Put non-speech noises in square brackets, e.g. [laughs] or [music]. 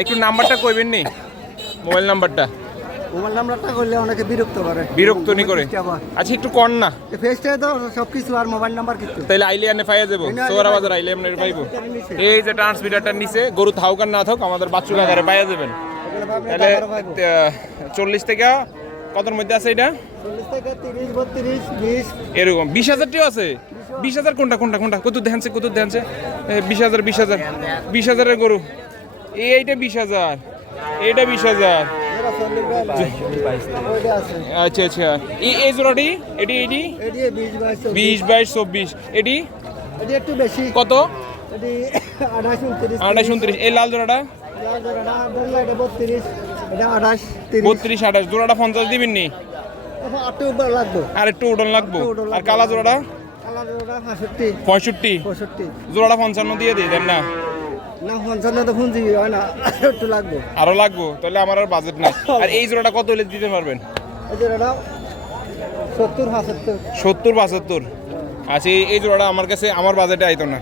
একটু নাম্বারটা কইবেন নি? মোবাইল নাম্বারটা। মোবাইল নাম্বারটা করলে অনেকে বিরক্ত করে। বিরক্ত নি করে। আচ্ছা একটু কর না। ফেসটা তো সব কিছু আর মোবাইল নাম্বার কিছু। তাইলে আইলে আনে পাইয়া যাব। এনে পাইবো। বাজার আইলে আপনার পাইবো। এই যে ট্রান্সমিটারটার নিচে গরু আর না থাকুক আমাদের বাচ্চু কাকারে পাইয়া যাবেন। তাহলে চল্লিশ থেকে কতর মধ্যে আছে এটা? থেকে এরকম। বিশ হাজারটিও আছে? বিশ হাজার। কোনটা কোনটা কোনটা? কত ধ্যানছে কত ধ্যানছে বিশ হাজার বিশ হাজার। বিশ হাজারের গরু। এইটা বিশ হাজার। এইটা বিশ হাজার। আচ্ছা আচ্ছা। এই জোড়াটি? এটি এটি? এটি বিশ বাইশ চব্বিশ। এটি? এটি একটু বেশি কত? আঠাশ উনত্রিশ। এই লাল জোড়াটা? এটা বত্রিশ, আঠাশ। জোড়াটা পঞ্চাশ দিবেন নি? আর একটু উডন লাগবো। আর। কালা জোড়াটা? পঁয়ষট্টি। জোড়াটা পঞ্চান্ন দিয়ে দিই দেন না? না পঞ্চান্ন তো পুঁজি হয় না একটু লাগবে। আরও লাগবো তাহলে আমার আর বাজেট নাই। [laughs] আর এই জোড়াটা কত হলে দিতে পারবেন? এই জোড়াটা সত্তর পঁচাত্তর সত্তর পঁচাত্তর আচ্ছা এই জোড়াটা আমার কাছে আমার বাজেটে আইতো না।